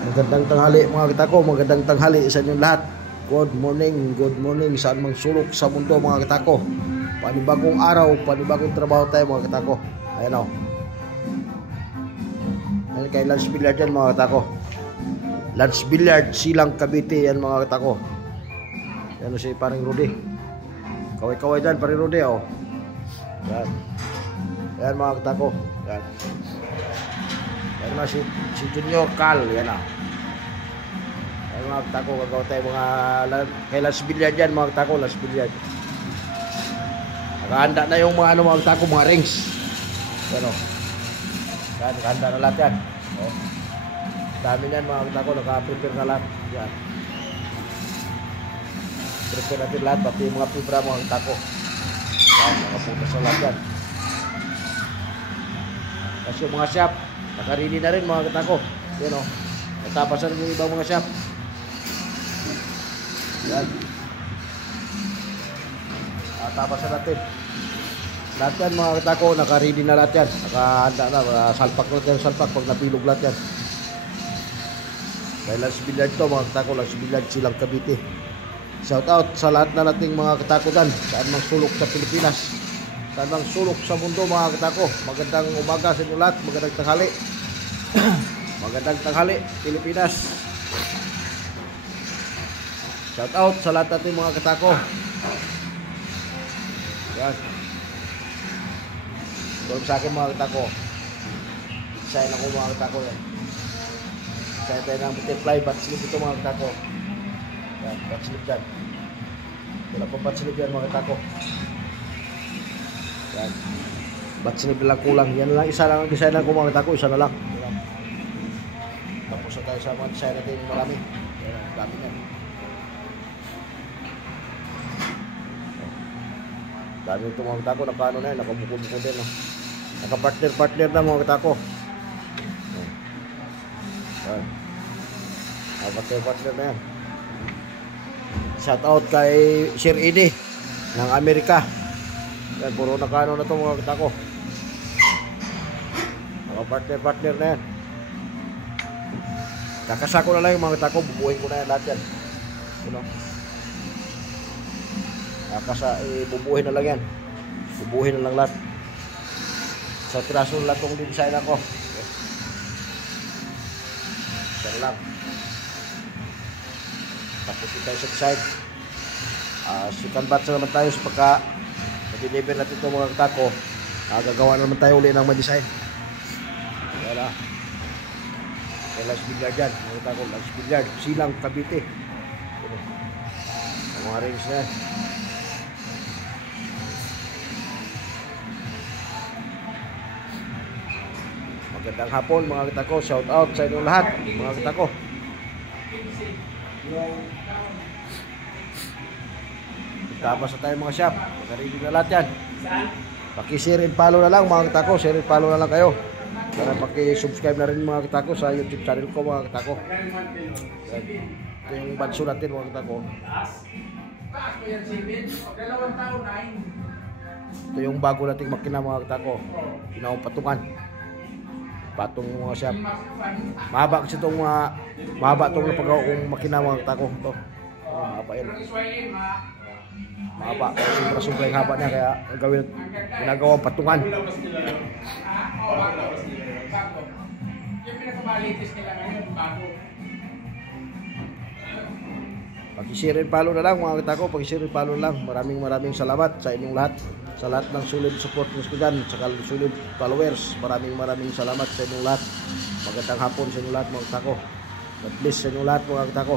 Magandang tanghali mga kitako, magandang tanghali sa inyong lahat. Good morning, saan mang sulok sa mundo mga kitako. Panibagong araw, panibagong trabaho tayo mga kitako. Ayan o. Ayan kay Lance Billiard yan mga kitako. Lance Billiard, Silang Cavite yan mga kitako. Yan o si paring Rudy. Kaway-kaway dyan paring Rudy o. Yan. Yan mga kitako. Yan. Yan na si Junior Cal, yan na. Yan mga kitako, gagawa tayo mga kay Lance Billiard yan mga kitako, Lance Billiard. Nakahanda na yung mga mga kitako, mga rings. Yan o. Yan, nakahanda na lahat yan. O. Dami yan mga kitako, naka-prepare na lahat. Yan. Prepare natin lahat, pati yung mga fibra mga kitako. Yan, nakapunta sa lahat yan. Kasi yung mga shop, nakarini na rin mga kitako. Yan o. Natapasan yung ibang mga shop. Yan. Natapasan natin. Lahat yan mga kitako, nakarini na lahat yan. Nakahanda na. Salpak na tayo salpak pag napilog lahat yan. Dahil Lance Billiard to mga kitako. Lance Billiard, Silang Cavite. Shout out sa lahat na nating mga kitako dyan. Saan mang sulok sa Pilipinas. Saan mang sulok sa mundo mga kitako. Magandang umaga sa inyo lahat. Magandang tanghali. Magandang tanghali Pilipinas. Shout out sa lahat natin mga kitako. Yan. Doon sa akin mga kitako. Isayin ako mga kitako yan. Isayin tayo ng butterfly batslip ito mga kitako. Yan, batslip dyan. Wala pa batslip yan mga kitako. Yan. Batslip lang kulang. Yan lang, isa lang ang design ko mga kitako. Isa na lang. Tapos na tayo sa mga design natin marami. Yan, dami yan. Dami ito mga kitako. Nakaano na yan. Nakabuko-buko din. No? Nakapartner na mga kitako. Yan. Nakapartner na yan. Shout out kay Sir Eddie ng Amerika. Yan, puro nakaano na ito mga kitako. Nakapartner na yan. Kakasako na lang yung mga kitako. Bubuhin ko na yan lahat yan. Ano? Bubuhin na lang yan. Bubuhin na lang lahat. Sa traso na lang itong design ako. Isa lang. Tapos tayo sa side. Second batch na naman tayo sa pagka na-deliver natin itong mga kitako. Gagawa na naman tayo uli ng ma-design. Wala. Kaya Lance Billiard yan. Mga kitako, Lance Billiard, Silang Cavite. Ang mga rings na yan. Magandang hapon mga kitako. Shout out sa inyong lahat mga kitako. Tapos na tayo mga shop. Nakaready na lahat yan. Paki-share and follow na lang mga kitako. Share and follow na lang kayo. Para paki-subscribe na rin mga kitako sa YouTube channel ko mga kitako. Ito yung banso natin mga kitako. Ito yung bago nating makina mga kitako. Pinawang patungan. Patong mga shop. Mahaba kasi itong mahaba itong napagawa kong makina mga kitako. Ito. Mahaba yan. Mahaba. Sobra-sobra yung haba niya. Kaya ginagawang patungan. Pag-share and follow na lang mga kitako. Pag-share and follow lang. Maraming salamat sa inyong lahat. Sa lahat ng solid supporters ko dyan. Sa solid followers. Maraming salamat sa inyong lahat. Magandang hapon sa inyong lahat mga kitako. God bless sa inyong lahat mga kitako.